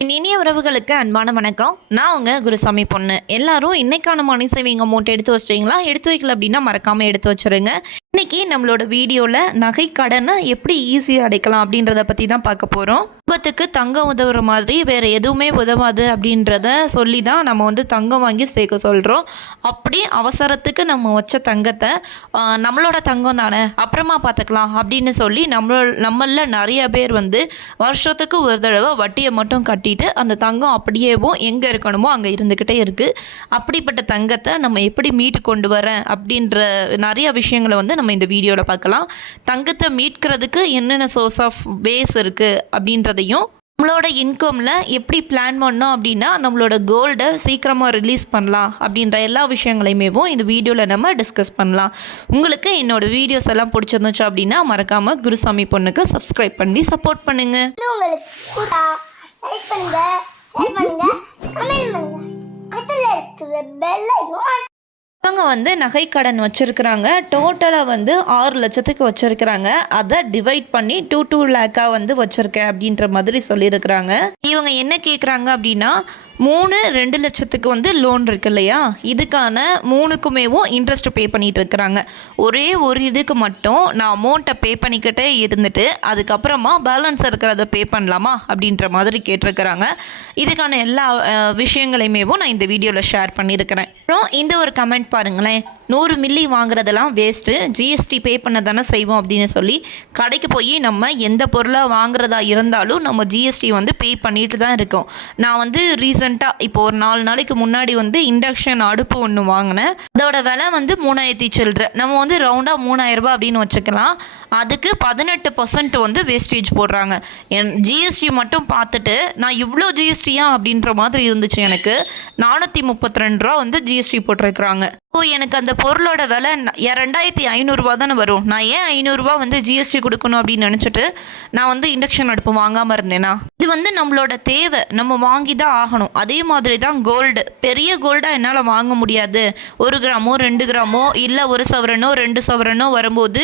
என் இனிய உறவுகளுக்கு அன்பான வணக்கம். நான் உங்க குருசாமி பொண்ணு. எல்லாரும் இன்னைக்கான மணி சேவிங் அமௌண்ட் எடுத்து வச்சிட்டீங்களா? எடுத்து வைக்கல அப்படின்னா மறக்காம எடுத்து வச்சிருங்க. இன்னைக்கு நம்மளோட வீடியோவில் நகை கடனை எப்படி ஈஸியாக அடைக்கலாம் அப்படின்றத பற்றி தான் பார்க்க போகிறோம் குடும்பத்துக்கு தங்கம் உதவுற மாதிரி வேறு எதுவுமே உதவாது அப்படின்றத சொல்லி தான் நம்ம வந்து தங்கம் வாங்கி சேர்க்க சொல்கிறோம் அப்படி அவசரத்துக்கு நம்ம வச்ச தங்கத்தை நம்மளோட தங்கம் தானே அப்புறமா பார்த்துக்கலாம் அப்படின்னு சொல்லி நம்மளோ நம்மளில் நிறைய பேர் வந்து வருஷத்துக்கு ஒரு தடவை வட்டியை மட்டும் கட்டிட்டு அந்த தங்கம் அப்படியேவும் எங்கே இருக்கணுமோ அங்கே இருந்துக்கிட்டே இருக்குது அப்படிப்பட்ட தங்கத்தை நம்ம எப்படி மீட்டு கொண்டு வரேன் அப்படின்ற நிறைய விஷயங்களை வந்து நம்ம இந்த வீடியோவில் பார்க்கலாம். தங்கத்தை மீட்கிறதுக்கு என்னென்ன சோர்ஸ் ஆஃப் வேஸ் இருக்குது அப்படின்றதையும் நம்மளோட இன்கமில் எப்படி பிளான் பண்ணோம் அப்படின்னா நம்மளோட கோல்டை சீக்கிரமாக ரிலீஸ் பண்ணலாம் அப்படின்ற எல்லா விஷயங்களையுமேவும் இந்த வீடியோவில் நம்ம டிஸ்கஸ் பண்ணலாம். உங்களுக்கு என்னோட வீடியோஸ் எல்லாம் பிடிச்சிருந்துச்சு அப்படின்னா மறக்காமல் குருசாமி பொண்ணுக்கு சப்ஸ்கிரைப் பண்ணி சப்போர்ட் பண்ணுங்கள் லைக் பண்ணுங்க ஷேர் பண்ணுங்க கமெண்ட் பண்ணுங்க பக்கத்துல இருக்கிற பெல் ஐகான் இவங்க வந்து நகைக்கடன் வச்சுருக்குறாங்க. டோட்டலாக வந்து ஆறு லட்சத்துக்கு வச்சுருக்குறாங்க. அதை டிவைட் பண்ணி டூ டூ லேக்காக வந்து வச்சுருக்கேன் அப்படின்ற மாதிரி சொல்லியிருக்கிறாங்க. இவங்க என்ன கேட்குறாங்க அப்படின்னா மூணு ரெண்டு லட்சத்துக்கு வந்து லோன் இருக்கு இல்லையா? இதுக்கான மூணுக்குமேவும் இன்ட்ரெஸ்ட் பே பண்ணிட்டு இருக்கிறாங்க. ஒரே ஒரு இதுக்கு மட்டும் நான் அமௌண்ட்டை பே பண்ணிக்கிட்டே இருந்துட்டு அதுக்கப்புறமா பேலன்ஸ் இருக்கிறத பே பண்ணலாமா? அப்படின்ற மாதிரி கேட்டிருக்கிறாங்க. இதுக்கான எல்லா விஷயங்களையுமேவும் நான் இந்த வீடியோவில் ஷேர் பண்ணியிருக்கிறேன். அப்புறம் இந்த ஒரு கமெண்ட் பாருங்களேன். நூறு மில்லி வாங்குறதெல்லாம் வேஸ்ட்டு ஜிஎஸ்டி பே பண்ண தானே செய்வோம் அப்படின்னு சொல்லி கடைக்கு போய் நம்ம எந்த பொருளாக வாங்குறதா இருந்தாலும் நம்ம ஜிஎஸ்டி வந்து பே பண்ணிட்டு தான் இருக்கோம். நான் வந்து ரீசன் ரீசெண்டாக இப்போ ஒரு நாலு நாளைக்கு முன்னாடி வந்து இண்டக்ஷன் அடுப்பு ஒன்று வாங்கினேன். அதோட விலை வந்து மூணாயிரத்தி சில்லற. நம்ம வந்து ரவுண்டாக மூணாயிரம் ரூபாய் அப்படின்னு வச்சுக்கலாம். அதுக்கு பதினெட்டு பர்சன்ட் வந்து வேஸ்டேஜ் போடுறாங்க. என் ஜிஎஸ்டி மட்டும் பார்த்துட்டு நான் இவ்வளோ ஜிஎஸ்டியா அப்படின்ற மாதிரி இருந்துச்சு எனக்கு. நானூற்றி முப்பத்தி ரெண்டு ரூபா வந்து ஜிஎஸ்டி போட்டிருக்கிறாங்க. ஸோ எனக்கு அந்த பொருளோட விலை ரெண்டாயிரத்தி ஐநூறுரூவா தானே வரும். நான் ஏன் ஐநூறுரூவா வந்து ஜிஎஸ்டி கொடுக்கணும் அப்படின்னு நினச்சிட்டு நான் வந்து இண்டக்ஷன் அடுப்பு வாங்காமல் இருந்தேனா? இது வந்து நம்மளோட தேவை. நம்ம வாங்கி தான் ஆகணும். அதே மாதிரி தான் கோல்டு பெரிய கோல்டாக என்னால் வாங்க முடியாது. ஒரு கிராமோ ரெண்டு கிராமோ இல்லை ஒரு சவரனோ ரெண்டு சவரனோ வரும்போது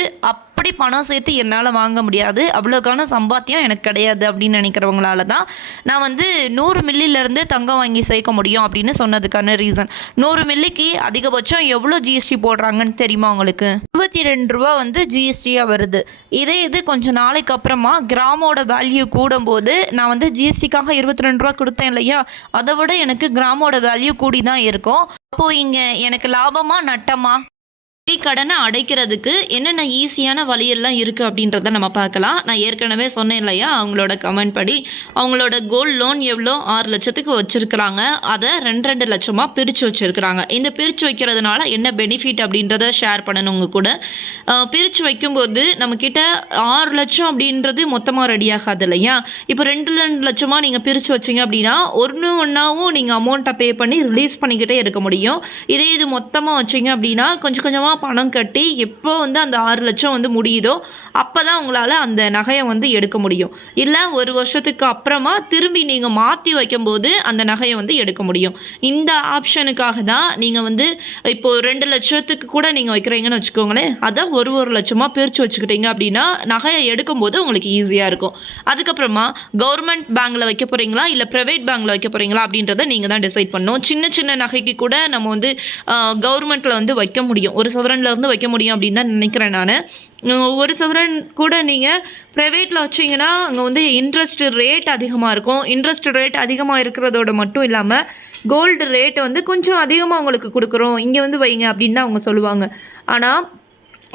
அப்படி பணம் சேர்த்து என்னால் வாங்க முடியாது? அவ்வளோக்கான சம்பாத்தியம் எனக்கு கிடையாது அப்படின்னு நினைக்கிறவங்களால தான் நான் வந்து நூறு மில்லிலேருந்து தங்கம் வாங்கி சேர்க்க முடியும் அப்படின்னு சொன்னதுக்கான ரீசன் நூறு மில்லிக்கு அதிகபட்சம் எவ்வளோ ஜிஎஸ்டி போடுறாங்கன்னு தெரியுமா உங்களுக்கு? இருபத்தி ரெண்டு ரூபா வந்து ஜிஎஸ்டியாக வருது. இதே இது கொஞ்சம் நாளைக்கு அப்புறமா கிராமோட வேல்யூ கூடும்போது நான் வந்து ஜிஎஸ்டிக்காக இருபத்தி ரெண்டு ரூபா கொடுத்தேன் இல்லையா? அதை விட எனக்கு கிராமோட வேல்யூ கூடி தான் இருக்கும். அப்போது இங்கே எனக்கு லாபமாக நட்டமா? வட்டி கடனை அடைக்கிறதுக்கு என்னென்ன ஈஸியான வழியெல்லாம் இருக்குது அப்படின்றத நம்ம பார்க்கலாம். நான் ஏற்கனவே சொன்னேன் இல்லையா? அவங்களோட கமெண்ட் படி அவங்களோட கோல்ட் லோன் எவ்வளோ? ஆறு லட்சத்துக்கு வச்சுருக்குறாங்க. அதை ரெண்டு ரெண்டு லட்சமாக பிரித்து வச்சுருக்குறாங்க. இந்த பிரித்து வைக்கிறதுனால என்ன பெனிஃபிட் அப்படின்றத ஷேர் பண்ணணுங்க கூட. பிரித்து வைக்கும்போது நம்மக்கிட்ட ஆறு லட்சம் அப்படின்றது மொத்தமாக ரெடி ஆகாது இல்லையா? இப்போ ரெண்டு ரெண்டு லட்சமாக நீங்கள் பிரித்து வச்சிங்க அப்படின்னா ஒன்று ஒன்றாவும் நீங்கள் அமௌண்ட்டை பே பண்ணி ரிலீஸ் பண்ணிக்கிட்டே இருக்க முடியும். இதே இது மொத்தமாக வச்சீங்க அப்படின்னா கொஞ்சம் கொஞ்சமாக பணம் கட்டி எப்போ வந்து அந்த ஆறு லட்சம் வந்து முடியுதோ அப்போ தான் உங்களால் அந்த நகையை வந்து எடுக்க முடியும். இல்லை ஒரு வருஷத்துக்கு அப்புறமா திரும்பி நீங்கள் மாற்றி வைக்கும்போது அந்த நகையை வந்து எடுக்க முடியும். இந்த ஆப்ஷனுக்காக தான் நீங்கள் வந்து இப்போது ரெண்டு லட்சத்துக்கு கூட நீங்கள் வைக்கிறீங்கன்னு வச்சுக்கோங்களேன் அதை ஒரு ஒரு லட்சமாக பிரித்து வச்சுக்கிட்டீங்க அப்படின்னா நகையை எடுக்கும்போது உங்களுக்கு ஈஸியாக இருக்கும். அதுக்கப்புறமா கவர்மெண்ட் பேங்கில் வைக்க போகிறீங்களா இல்லை ப்ரைவேட் பேங்க்கில் வைக்க போகிறீங்களா அப்படின்றத நீங்கள் தான் டிசைட் பண்ணணும். சின்ன சின்ன நகைக்கு கூட நம்ம வந்து கவர்மெண்ட்டில் வந்து வைக்க முடியும். ஒரு சவரன்ல இருந்து வைக்க முடியும் அப்படின்னு தான் நினைக்கிறேன் நான். ஒரு சவரன் கூட நீங்கள் ப்ரைவேட்டில் வச்சிங்கன்னா அங்கே வந்து இன்ட்ரெஸ்ட் ரேட் அதிகமாக இருக்கும். இன்ட்ரெஸ்ட் ரேட் அதிகமாக இருக்கிறதோட மட்டும் இல்லாமல் கோல்டு ரேட் வந்து கொஞ்சம் அதிகமாக உங்களுக்கு கொடுக்குறோம். இங்கே வந்து வைங்க அப்படின்னு தான் அவங்க சொல்லுவாங்க. ஆனால்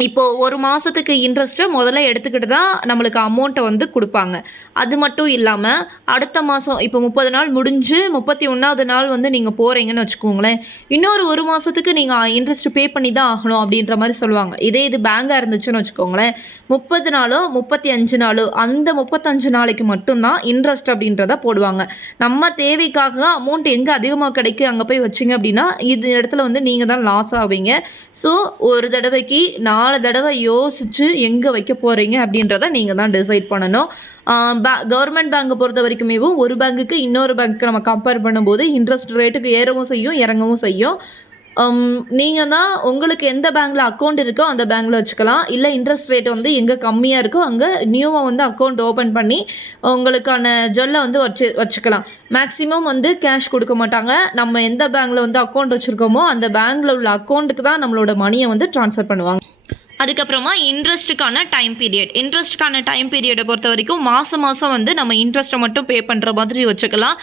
இப்போது ஒரு மாதத்துக்கு இன்ட்ரெஸ்ட்டை முதல்ல எடுத்துக்கிட்டு தான் நம்மளுக்கு அமௌண்ட்டை வந்து கொடுப்பாங்க. அது மட்டும் இல்லாமல் அடுத்த மாதம் இப்போ முப்பது நாள் முடிஞ்சு முப்பத்தி ஒன்றாவது நாள் வந்து நீங்கள் போகிறீங்கன்னு வச்சுக்கோங்களேன். இன்னொரு ஒரு மாதத்துக்கு நீங்கள் இன்ட்ரெஸ்ட் பே பண்ணி தான் ஆகணும் அப்படின்ற மாதிரி சொல்லுவாங்க. இதே இது பேங்காக இருந்துச்சுன்னு வச்சுக்கோங்களேன். முப்பது நாளோ முப்பத்தி அஞ்சு நாளோ அந்த முப்பத்தஞ்சு நாளைக்கு மட்டும்தான் இன்ட்ரெஸ்ட் அப்படின்றத போடுவாங்க. நம்ம தேவைக்காக அமௌண்ட் எங்கே அதிகமாக கிடைக்கு அங்கே போய் வச்சிங்க அப்படின்னா இது இடத்துல வந்து நீங்கள் தான் லாஸ் ஆவீங்க. ஸோ ஒரு தடவைக்கு நான் நாலு தடவை யோசித்து எங்கே வைக்க போகிறீங்க அப்படின்றத நீங்கள் தான் டிசைட் பண்ணணும். பே கவர்மெண்ட் பேங்கை பொறுத்த வரைக்குமேவும் ஒரு பேங்குக்கு இன்னொரு பேங்க்கு நம்ம கம்பேர் பண்ணும்போது இன்ட்ரெஸ்ட் ரேட்டுக்கு ஏறவும் செய்யும் இறங்கவும் செய்யும். Um, நீங்கள் தான் உங்களுக்கு எந்த பேங்க்கில் அக்கௌண்ட் இருக்கோ அந்த பேங்க்கில் வச்சுக்கலாம். இல்லை இன்ட்ரெஸ்ட் ரேட் வந்து எங்கே கம்மியாக இருக்கோ அங்கே நியூவாக வந்து அக்கௌண்ட் ஓப்பன் பண்ணி உங்களுக்கான ஜொல்லை வந்து வச்சு வச்சுக்கலாம். மேக்ஸிமம் வந்து கேஷ் கொடுக்க மாட்டாங்க. நம்ம எந்த பேங்க்கில் வந்து அக்கௌண்ட் வச்சுருக்கோமோ அந்த பேங்க்கில் உள்ள அக்கௌண்ட்டுக்கு தான் நம்மளோட மணியை வந்து ட்ரான்ஸ்ஃபர் பண்ணுவாங்க. அதுக்கப்புறமா இன்ட்ரெஸ்ட்டுக்கான டைம் பீரியட் இன்ட்ரெஸ்ட்டுக்கான டைம் பீரியடை பொறுத்த வரைக்கும் மாதம் மாதம் வந்து நம்ம இன்ட்ரெஸ்ட்டை மட்டும் பே பண்ணுற மாதிரி வச்சுக்கலாம்.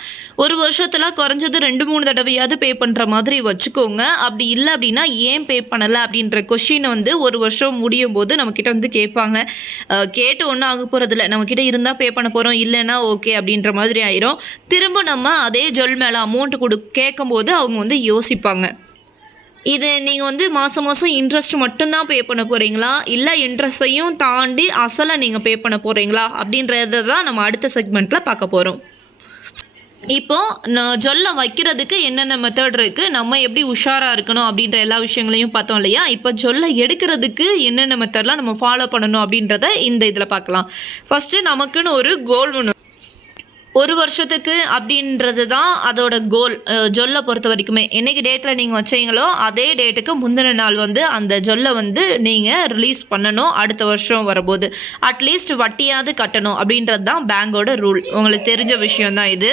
ஒரு வருஷத்தில் குறைஞ்சது ரெண்டு மூணு தடவையாவது பே பண்ணுற மாதிரி வச்சுக்கோங்க. அப்படி இல்லை அப்படின்னா ஏன் பே பண்ணலை அப்படின்ற கொஷின் வந்து ஒரு வருஷம் முடியும் போது நம்மக்கிட்ட வந்து கேட்பாங்க. கேட்டு ஒன்றும் ஆக போகிறதில்ல நம்மக்கிட்ட இருந்தால் பே பண்ண போகிறோம் இல்லைன்னா ஓகே அப்படின்ற மாதிரி ஆயிரும். திரும்ப நம்ம அதே ஜொல் மேலே அமௌண்ட் கொடு கேட்கும்போது அவங்க வந்து யோசிப்பாங்க. இது நீங்கள் வந்து மாதம் மாதம் இன்ட்ரெஸ்ட் மட்டும்தான் பே பண்ண போகிறீங்களா இல்லை இன்ட்ரெஸ்ட்டையும் தாண்டி அசலை நீங்கள் பே பண்ண போகிறீங்களா அப்படின்றத தான் நம்ம அடுத்த செக்மெண்ட்டில் பார்க்க போகிறோம் இப்போது நான் ஜொல்லை வைக்கிறதுக்கு என்னென்ன மெத்தட் இருக்குது நம்ம எப்படி உஷாராக இருக்கணும் அப்படின்ற எல்லா விஷயங்களையும் பார்த்தோம் இல்லையா? இப்போ ஜொல்லை எடுக்கிறதுக்கு என்னென்ன மெத்தட்லாம் நம்ம ஃபாலோ பண்ணணும் அப்படின்றத இந்த இதில் பார்க்கலாம். ஃபஸ்ட்டு நமக்குன்னு ஒரு கோல் ஒன்று ஒரு வருஷத்துக்கு அப்படின்றது தான் அதோட கோல் ஜொல்லை பொறுத்த வரைக்குமே. என்னைக்கு டேட்டில் நீங்கள் வச்சீங்களோ அதே டேட்டுக்கு முந்தின நாள் வந்து அந்த ஜொல்லை வந்து நீங்கள் ரிலீஸ் பண்ணணும் அடுத்த வருஷம் வரும்போது அட்லீஸ்ட் வட்டியாவது கட்டணும் அப்படின்றது தான் பேங்கோட ரூல் உங்களுக்கு தெரிஞ்ச விஷயம் தான் இது.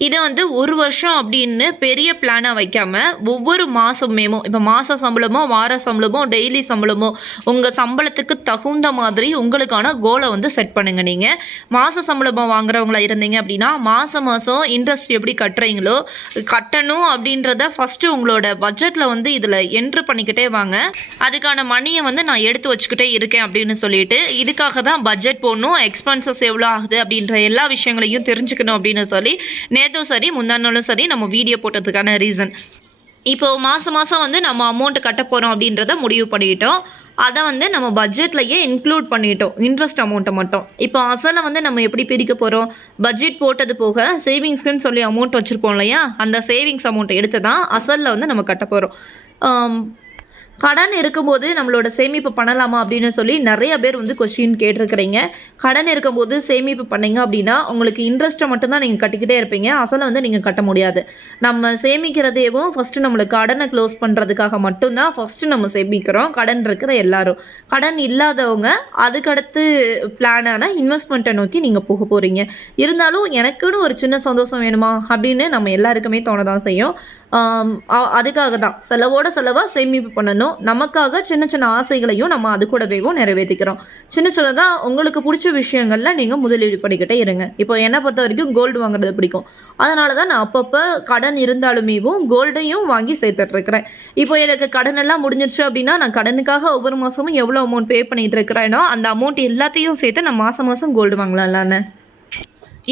இதை வந்து ஒரு வருஷம் அப்படின்னு பெரிய பிளானாக வைக்காம ஒவ்வொரு மாதமேமோ இப்போ மாத சம்பளமோ வார சம்பளமோ டெய்லி சம்பளமோ உங்கள் சம்பளத்துக்கு தகுந்த மாதிரி உங்களுக்கான கோலை வந்து செட் பண்ணுங்கள் நீங்கள் மாத சம்பளமாக வாங்குறவங்களா இருந்தீங்க அப்படின்னா மாதம் மாதம் இன்ட்ரெஸ்ட் எப்படி கட்டுறீங்களோ கட்டணும் அப்படின்றத ஃபஸ்ட்டு உங்களோட பட்ஜெட்டில் வந்து இதில் என்ட்ரு பண்ணிக்கிட்டே வாங்க. அதுக்கான மணியை வந்து நான் எடுத்து வச்சுக்கிட்டே இருக்கேன் அப்படின்னு சொல்லிட்டு இதுக்காக தான் பட்ஜெட் போடணும் எக்ஸ்பென்சஸ் எவ்வளோ ஆகுது அப்படின்ற எல்லா விஷயங்களையும் தெரிஞ்சுக்கணும் அப்படின்னு சொல்லி நேற்றும் சரி முந்தானாலும் சரி நம்ம வீடியோ போட்டதுக்கான ரீசன் இப்போ மாதம் மாதம் வந்து நம்ம அமௌண்ட் கட்ட போகிறோம் அப்படின்றத முடிவு பண்ணிட்டோம். அதை வந்து நம்ம பட்ஜெட்லையே இன்க்ளூட் பண்ணிட்டோம் இன்ட்ரெஸ்ட் அமௌண்ட்டை மட்டும். இப்போ அசலை வந்து நம்ம எப்படி பிரிக்க போகிறோம் பட்ஜெட் போட்டது போக சேவிங்ஸ்க்குன்னு சொல்லி அமௌண்ட் வச்சுருப்போம் இல்லையா? அந்த சேவிங்ஸ் அமௌண்ட்டை எடுத்து தான் அசலில் வந்து நம்ம கட்ட போகிறோம் கடன் இருக்கும்போது நம்மளோட சேமிப்பு பண்ணலாமா அப்படின்னு சொல்லி நிறைய பேர் வந்து கொஸ்டின் கேட்டிருக்கிறீங்க. கடன் இருக்கும்போது சேமிப்பு பண்ணீங்க அப்படின்னா உங்களுக்கு இன்ட்ரெஸ்ட்டை மட்டும்தான் நீங்கள் கட்டிக்கிட்டே இருப்பீங்க. அசலை வந்து நீங்கள் கட்ட முடியாது. நம்ம சேமிக்கிறதேவும் ஃபஸ்ட்டு நம்மளுக்கு கடனை க்ளோஸ் பண்ணுறதுக்காக மட்டும்தான் ஃபஸ்ட்டு நம்ம சேமிக்கிறோம். கடன் இருக்கிற எல்லாரும். கடன் இல்லாதவங்க அதுக்கடுத்து பிளானான இன்வெஸ்ட்மெண்ட்டை நோக்கி நீங்கள் போக போகிறீங்க இருந்தாலும் எனக்குன்னு ஒரு சின்ன சந்தோஷம் வேணுமா அப்படின்னு நம்ம எல்லாருக்குமே தோணதான் செய்யும். அதுக்காக தான் செலவோட செலவாக சேமிப்பு பண்ணணும். நமக்காக சின்ன சின்ன ஆசைகளையும் நம்ம அது கூடவேவும் நிறைவேற்றிக்கிறோம் சின்ன சின்னதாக உங்களுக்கு பிடிச்ச விஷயங்களில் நீங்கள் முதலீடு பண்ணிக்கிட்டே இருங்க. இப்போ என்னை பொறுத்த வரைக்கும் கோல்டு வாங்குறது பிடிக்கும். அதனால தான் நான் அப்பப்போ கடன் இருந்தாலுமேவும் கோல்டையும் வாங்கி சேர்த்துட்ருக்கிறேன். இப்போ எனக்கு கடன் எல்லாம் முடிஞ்சிருச்சு அப்படின்னா நான் கடனுக்காக ஒவ்வொரு மாதமும் எவ்வளோ அமௌண்ட் பே பண்ணிகிட்டு இருக்கிறேனோ அந்த அமௌண்ட் எல்லாத்தையும் சேர்த்து நான் மாதம் மாதம் கோல்டு வாங்கலாம்லான்னு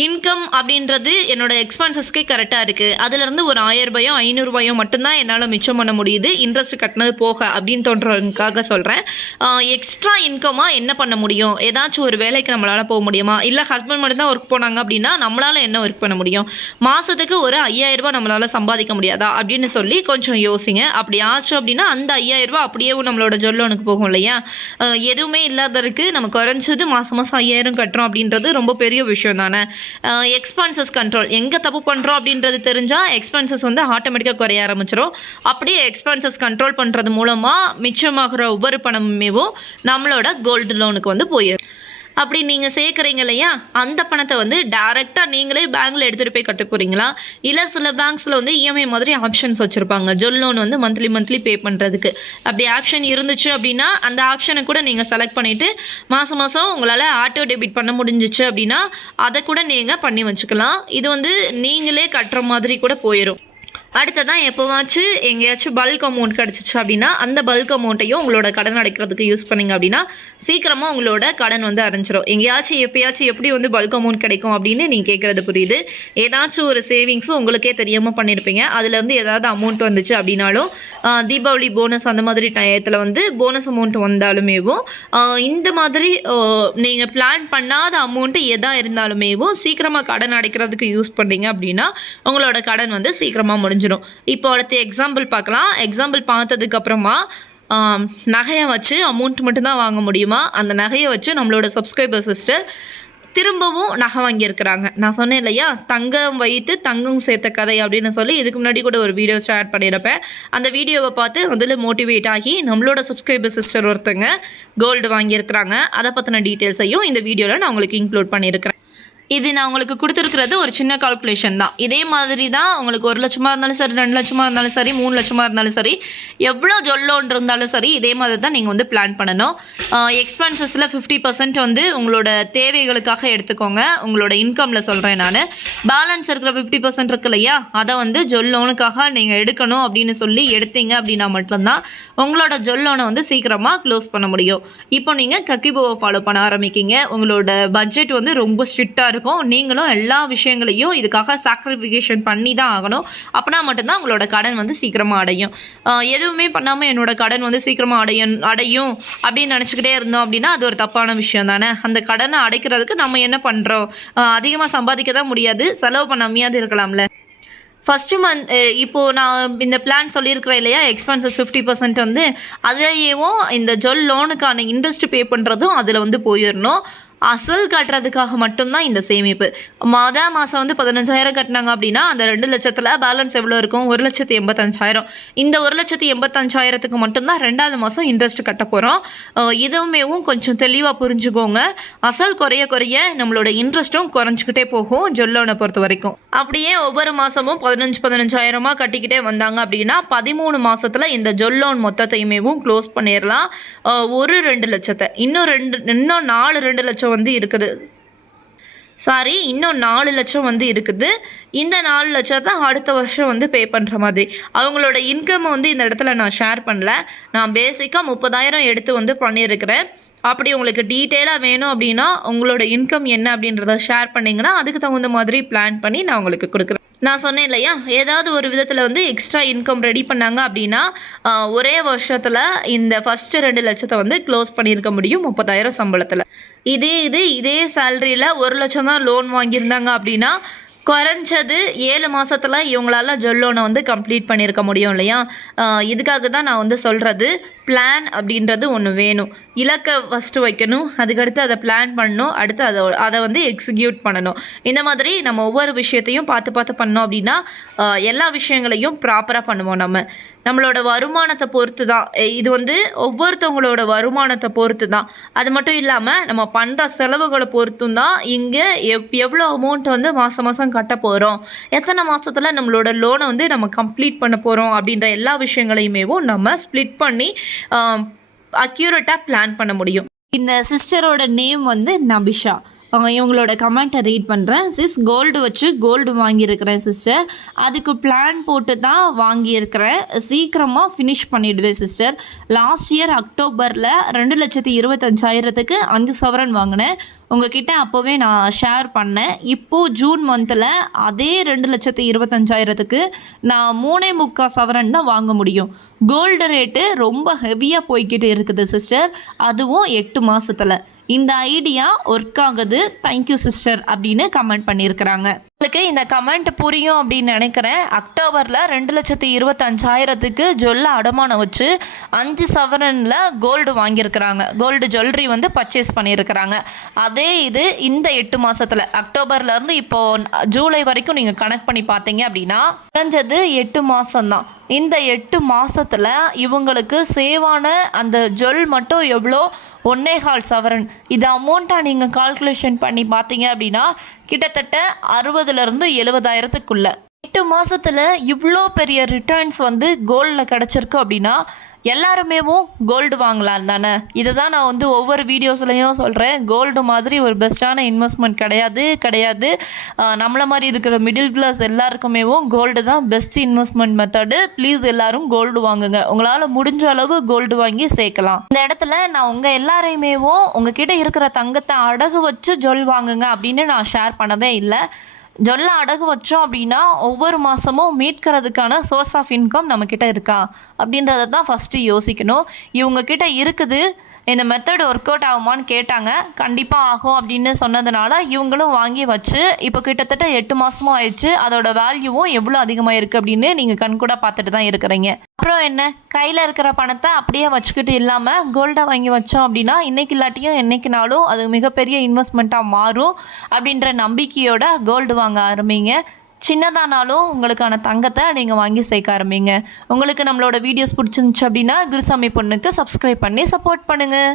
இன்கம் அப்படின்றது என்னோட எக்ஸ்பென்சஸ்க்கே கரெக்டாக இருக்குது அதுலேருந்து ஒரு ஆயிரம் ரூபாயோ ஐநூறுரூபாயோ மட்டும்தான் என்னால் மிச்சம் பண்ண முடியுது. இன்ட்ரெஸ்ட் கட்டினது போக அப்படின்னு தோன்றதுக்காக சொல்கிறேன் எக்ஸ்ட்ரா இன்கமாக என்ன பண்ண முடியும்? ஏதாச்சும் ஒரு வேலைக்கு நம்மளால் போக முடியுமா? இல்லை ஹஸ்பண்ட் மட்டும் தான் ஒர்க் போனாங்க அப்படின்னா நம்மளால் என்ன ஒர்க் பண்ண முடியும்? மாதத்துக்கு ஒரு ஐயாயிரரூபா நம்மளால் சம்பாதிக்க முடியாதா? அப்படின்னு சொல்லி கொஞ்சம் யோசிங்க. அப்படி ஆச்சு அப்படின்னா அந்த ஐயாயிரரூபா அப்படியே நம்மளோட ஜொல்லோனுக்கு போகும் இல்லையா? எதுவுமே இல்லாததுக்கு நம்ம குறைஞ்சது மாதம் மாதம் ஐயாயிரம் கட்டுறோம் அப்படின்றது ரொம்ப பெரிய விஷயம் தானே எக்ஸ்பான்சஸ் கண்ட்ரோல் எங்கே தப்பு பண்ணுறோம் அப்படின்றது தெரிஞ்சால் எக்ஸ்பென்சஸ் வந்து ஆட்டோமேட்டிக்காக குறைய ஆரம்பிச்சிடும் அப்படியே எக்ஸ்பென்சஸ் கண்ட்ரோல் பண்ணுறது மூலமாக மிச்சமாகிற ஒவ்வொரு பணமுமேவும் நம்மளோட கோல்டு லோனுக்கு வந்து போயிடும் அப்படி நீங்கள் சேர்க்குறீங்க இல்லையா? அந்த பணத்தை வந்து டேரெக்டாக நீங்களே பேங்க்கில் எடுத்துகிட்டு போய் கட்ட போகிறீங்களா இல்லை சில பேங்க்ஸில் வந்து இஎம்ஐ மாதிரி ஆப்ஷன்ஸ் வச்சுருப்பாங்க. ஜொல் லோன் வந்து மந்த்லி மந்த்லி பே பண்ணுறதுக்கு அப்படி ஆப்ஷன் இருந்துச்சு அப்படின்னா அந்த ஆப்ஷனை கூட நீங்கள் செலக்ட் பண்ணிவிட்டு மாதம் மாதம் உங்களால் ஆட்டோ டெபிட் பண்ண முடிஞ்சிச்சு அப்படின்னா அதை கூட நீங்கள் பண்ணி வச்சுக்கலாம். இது வந்து நீங்களே கட்டுற மாதிரி கூட போயிடும் அடுத்ததான் எப்போவாச்சும் எங்கேயாச்சும் பல்க் அமௌண்ட் கிடச்சிச்சு அப்படின்னா அந்த பல்க் அமௌண்ட்டையும் உங்களோட கடன் அடைக்கிறதுக்கு யூஸ் பண்ணிங்க அப்படின்னா சீக்கிரமாக உங்களோட கடன் வந்து அரைஞ்சிரும் எங்கேயாச்சும் எப்பயாச்சும் எப்படி வந்து பல்க் அமௌண்ட் கிடைக்கும் அப்படின்னு நீங்கள் கேட்குறது புரியுது. ஏதாச்சும் ஒரு சேவிங்ஸும் உங்களுக்கே தெரியாமல் பண்ணியிருப்பீங்க அதுலேருந்து ஏதாவது அமௌண்ட் வந்துச்சு அப்படின்னாலும் தீபாவளி போனஸ் அந்த மாதிரி டயத்தில் வந்து போனஸ் அமௌண்ட் வந்தாலுமேவும் இந்த மாதிரி நீங்கள் பிளான் பண்ணாத அமௌண்ட்டு எதாக இருந்தாலுமேவும் சீக்கிரமாக கடன் அடைக்கிறதுக்கு யூஸ் பண்ணீங்க அப்படின்னா உங்களோட கடன் வந்து சீக்கிரமாக முடிஞ்சிடும் இப்போ அடுத்து எக்ஸாம்பிள் பார்க்கலாம். எக்ஸாம்பிள் பார்த்ததுக்கப்புறமா நகையை வச்சு அமௌண்ட் மட்டும்தான் வாங்க முடியுமா? அந்த நகையை வச்சு நம்மளோட சப்ஸ்கிரைபர் சிஸ்டர் திரும்பவும் நகை வாங்கியிருக்கிறாங்க. நான் சொன்னேன் இல்லையா? தங்கம் வைத்து தங்கம் சேர்த்த கதை அப்படின்னு சொல்லி இதுக்கு முன்னாடி கூட ஒரு வீடியோ ஷேர் பண்ணியிருப்பேன். அந்த வீடியோவை பார்த்து அதில் மோட்டிவேட் ஆகி நம்மளோட சப்ஸ்கிரைபர் சிஸ்டர் ஒருத்தங்க கோல்டு வாங்கியிருக்கிறாங்க. அதை பற்றின டீட்டெயில்ஸையும் இந்த வீடியோவில் நான் உங்களுக்கு இன்க்ளூட் பண்ணியிருக்கிறேன். இது நான் உங்களுக்கு கொடுத்துருக்கிறது ஒரு சின்ன கால்குலேஷன் தான். இதே மாதிரி தான் உங்களுக்கு ஒரு லட்சமாக இருந்தாலும் சரி ரெண்டு லட்சமாக இருந்தாலும் சரி மூணு லட்சமாக இருந்தாலும் சரி எவ்வளோ ஜொல்லோன் இருந்தாலும் சரி இதே மாதிரி தான் நீங்கள் வந்து பிளான் பண்ணணும். எக்ஸ்பென்சஸில் ஃபிஃப்டி பர்சன்ட் வந்து உங்களோட தேவைகளுக்காக எடுத்துக்கோங்க. உங்களோட இன்கமில் சொல்கிறேன் நான். பேலன்ஸ் இருக்கிற ஃபிஃப்டி பர்சன்ட் இருக்கு இல்லையா? அதை வந்து ஜொல் லோனுக்காக நீங்கள் எடுக்கணும் அப்படின்னு சொல்லி எடுத்தீங்க அப்படின்னா மட்டும்தான் உங்களோட ஜொல் லோனை வந்து சீக்கிரமாக க்ளோஸ் பண்ண முடியும். இப்போ நீங்கள் கக்கிபோவை ஃபாலோ பண்ண ஆரம்பிக்கிங்க. உங்களோட பட்ஜெட் வந்து ரொம்ப ஸ்ட்ரிக்டாக இருக்கும். நீங்களும் எல்லா விஷயங்களையும் இதுக்காக சாக்ரிஃபிகேஷன் பண்ணி தான் ஆகணும். அப்படின்னா மட்டும்தான் உங்களோட கடன் வந்து சீக்கிரமாக அடையும். எதுவுமே பண்ணாமல் என்னோட கடன் வந்து சீக்கிரமாக அடையும் அடையும் அப்படின்னு நினச்சிக்கிட்டே இருந்தோம் அப்படின்னா அது ஒரு தப்பான விஷயம் தானே. அந்த கடனை அடைக்கிறதுக்கு நம்ம என்ன பண்ணுறோம் அதிகமாக சம்பாதிக்க தான் முடியாது. செலவு பண்ணாமையாவது இருக்கலாம்ல. ஃபஸ்ட்டு மந்த் இப்போது நான் இந்த பிளான் சொல்லியிருக்கிறேன் இல்லையா? எக்ஸ்பென்சஸ் ஃபிஃப்டி பர்சன்ட் வந்து அதிலேயேவும் இந்த ஜொல் லோனுக்கான இன்ட்ரெஸ்ட் பே பண்ணுறதும் அதில் வந்து போயிடணும் அசல் கட்டுறதுக்காக மட்டும்தான் இந்த சேமிப்பு. மாத மாதம் வந்து பதினஞ்சாயிரம் கட்டினாங்க அப்படின்னா அந்த ரெண்டு லட்சத்தில் பேலன்ஸ் எவ்வளோ இருக்கும்? ஒரு லட்சத்து எண்பத்தஞ்சாயிரம். இந்த ஒரு லட்சத்து எண்பத்தஞ்சாயிரத்துக்கு மட்டும்தான் ரெண்டாவது மாதம் இன்ட்ரெஸ்ட் கட்ட போகிறோம் இதுவுமேவும் கொஞ்சம் தெளிவாக புரிஞ்சுக்கோங்க. அசல் குறைய குறைய நம்மளோட இன்ட்ரெஸ்ட்டும் குறைஞ்சிக்கிட்டே போகும் ஜொல்லோனை பொறுத்த வரைக்கும். அப்படியே ஒவ்வொரு மாதமும் பதினஞ்சு பதினஞ்சாயிரமாக கட்டிக்கிட்டே வந்தாங்க அப்படின்னா பதிமூணு மாதத்தில் இந்த ஜொல்லோன் மொத்தத்தையுமேவும் க்ளோஸ் பண்ணிடலாம் ஒரு ரெண்டு லட்சத்தை. இன்னும் ரெண்டு இன்னும் நாலு ரெண்டு லட்சம் வந்து இருக்குது. சாரி இன்னும் நாலு லட்சம் வந்து இருக்குது. இந்த நாலு லட்சத்தை அடுத்த வருஷம் வந்து பே பண்ணுற மாதிரி. அவங்களோட இன்கம் வந்து இந்த இடத்துல நான் ஷேர் பண்ணல. நான் பேசிக்காக முப்பதாயிரம் எடுத்து வந்து பண்ணியிருக்கிறேன். அப்படி உங்களுக்கு டீட்டெயிலாக வேணும் அப்படின்னா உங்களோட இன்கம் என்ன அப்படின்றத ஷேர் பண்ணிங்கன்னா அதுக்கு தகுந்த மாதிரி பிளான் பண்ணி நான் உங்களுக்கு கொடுக்குறேன். நான் சொன்னேன் இல்லையா? ஏதாவது ஒரு விதத்தில் வந்து எக்ஸ்ட்ரா இன்கம் ரெடி பண்ணாங்க அப்படின்னா ஒரே வருஷத்தில் இந்த ஃபஸ்ட்டு ரெண்டு லட்சத்தை வந்து க்ளோஸ் பண்ணியிருக்க முடியும் முப்பதாயிரம் சம்பளத்தில். இதே இது இதே சேலரியில் ஒரு லட்சம் தான் லோன் வாங்கியிருந்தாங்க அப்படின்னா குறைஞ்சது ஏழு மாதத்தில் இவங்களால ஜொல்லோனை வந்து கம்ப்ளீட் பண்ணியிருக்க முடியும் இல்லையா? இதுக்காக தான் நான் வந்து சொல்கிறது பிளான் அப்படின்றது ஒன்று வேணும். இலக்கை ஃபஸ்ட்டு வைக்கணும் அதுக்கடுத்து அதை பிளான் பண்ணணும் அடுத்து அதை அதை வந்து எக்ஸிக்யூட் பண்ணணும். இந்த மாதிரி நம்ம ஒவ்வொரு விஷயத்தையும் பார்த்து பார்த்து பண்ணோம் அப்படின்னா எல்லா விஷயங்களையும் ப்ராப்பராக பண்ணுவோம் நம்ம. நம்மளோட வருமானத்தை பொறுத்து தான் இது வந்து ஒவ்வொருத்தவங்களோட வருமானத்தை பொறுத்து தான் அது மட்டும் இல்லாமல் நம்ம பண்ணுற செலவுகளை பொறுத்தும் தான் இங்கே எவ் எவ்வளோ அமௌண்ட் வந்து மாதம் மாதம் கட்ட போகிறோம் எத்தனை மாதத்தில் நம்மளோட லோனை வந்து நம்ம கம்ப்ளீட் பண்ண போகிறோம் அப்படின்ற எல்லா விஷயங்களையுமேவும் நம்ம ஸ்ப்ளிட் பண்ணி அக்யூரேட்டாக பிளான் பண்ண முடியும். இந்த சிஸ்டரோட நேம் வந்து நபிஷா. இவங்களோட கமெண்ட்டை ரீட் பண்ணுறேன் சிஸ் கோல்டு வச்சு கோல்டு வாங்கியிருக்கிறேன் சிஸ்டர் அதுக்கு பிளான் போட்டு தான் வாங்கியிருக்கிறேன். சீக்கிரமாக ஃபினிஷ் பண்ணிடுவேன் சிஸ்டர் லாஸ்ட் இயர் அக்டோபரில் ரெண்டு லட்சத்தி இருபத்தஞ்சாயிரத்துக்கு அஞ்சு சவரன் வாங்கினேன். உங்ககிட்ட அப்போவே நான் ஷேர் பண்ணேன். இப்போது ஜூன் மந்தில் அதே ரெண்டு லட்சத்தி இருபத்தஞ்சாயிரத்துக்கு நான் மூணே முக்கால் சவரன் தான் வாங்க முடியும். கோல்டு ரேட்டு ரொம்ப ஹெவியாக போய்கிட்டு இருக்குது சிஸ்டர் அதுவும் எட்டு மாதத்தில் இந்த ஐடியா ஒர்க் ஆகுது. தேங்க்யூ சிஸ்டர் அப்படின்னு கமெண்ட் பண்ணியிருக்கிறாங்க உங்களுக்கு இந்த கமெண்ட் புரியும் அப்படின்னு நினைக்கிறேன். அக்டோபரில் ரெண்டு லட்சத்தி இருபத்தஞ்சாயிரத்துக்கு ஜொல்ல அடமானம் வச்சு அஞ்சு சவரனில் கோல்டு வாங்கியிருக்கிறாங்க. கோல்டு ஜுவல்லரி வந்து பர்ச்சேஸ் பண்ணியிருக்கிறாங்க. அதே இது இந்த எட்டு மாதத்தில் அக்டோபர்லேருந்து இப்போ ஜூலை வரைக்கும் நீங்கள் கனெக்ட் பண்ணி பார்த்தீங்க அப்படின்னா குறைஞ்சது எட்டு மாதம்தான் இந்த எட்டு மாதத்தில் இவங்களுக்கு சேவான அந்த ஜொல் மட்டும் எவ்வளோ? ஒன்னேகால் சவரன். இது அமௌண்ட்டாக நீங்கள் கால்குலேஷன் பண்ணி பார்த்தீங்க அப்படின்னா கிட்டத்தட்ட அறுபது இருந்து எழுபதாயிரத்துக்குள்ள. எட்டு மாசத்துல இவ்வளோ பெரிய ரிட்டர்ன்ஸ் வந்து கோல்டில் கிடச்சிருக்கு அப்படின்னா எல்லாருமே கோல்டு வாங்கலாம் தானே? இதை தான் நான் வந்து ஒவ்வொரு வீடியோஸ்லையும் சொல்கிறேன் கோல்டு மாதிரி ஒரு பெஸ்ட்டான இன்வெஸ்ட்மெண்ட் கிடையாது கிடையாது. நம்மளை மாதிரி இருக்கிற மிடில் கிளாஸ் எல்லாருக்குமேவும் கோல்டு தான் பெஸ்ட் இன்வெஸ்ட்மெண்ட் மெத்தடு ப்ளீஸ் எல்லாரும் கோல்டு வாங்குங்க. உங்களால் முடிஞ்ச அளவு கோல்டு வாங்கி சேர்க்கலாம். இந்த இடத்துல நான் உங்கள் எல்லாரையுமேவும் உங்ககிட்ட இருக்கிற தங்கத்தை அடகு வச்சு ஜொல் வாங்குங்க அப்படின்னு நான் ஷேர் பண்ணவே இல்லை. ஜொல்ல அடகு வச்சோம் அப்படின்னா ஒவ்வொரு மாதமும் மீட்கிறதுக்கான சோர்ஸ் ஆஃப் இன்கம் நம்மக்கிட்ட இருக்கா? அப்படின்றத தான் ஃபஸ்ட்டு யோசிக்கணும். இவங்கக்கிட்ட இருக்குது இந்த மெத்தட் ஒர்க் அவுட் ஆகுமான்னு கேட்டாங்க. கண்டிப்பாக ஆகும் அப்படின்னு சொன்னதுனால இவங்களும் வாங்கி வச்சு இப்போ கிட்டத்தட்ட எட்டு மாதமும் ஆயிடுச்சு. அதோட வேல்யூவும் எவ்வளோ அதிகமாக இருக்குது அப்படின்னு நீங்கள் கண்கூட பார்த்துட்டு தான் இருக்கிறீங்க. அப்புறம் என்ன? கையில் இருக்கிற பணத்தை அப்படியே வச்சுக்கிட்டு இல்லாமல் கோல்டை வாங்கி வச்சோம் அப்படின்னா இன்னைக்கு இல்லாட்டியும் என்னைக்குனாலும் அது மிகப்பெரிய இன்வெஸ்ட்மெண்ட்டாக மாறும் அப்படின்ற நம்பிக்கையோட கோல்டு வாங்க ஆரம்பிங்க. சின்னதானாலும் உங்களுக்கான தங்கத்தை நீங்கள் வாங்கி சேர்க்க ஆரம்பிங்க. உங்களுக்கு நம்மளோட வீடியோஸ் பிடிச்சிருந்துச்சு அப்படின்னா குருசாமி பொண்ணுக்கு சப்ஸ்கிரைப் பண்ணி சப்போர்ட் பண்ணுங்கள்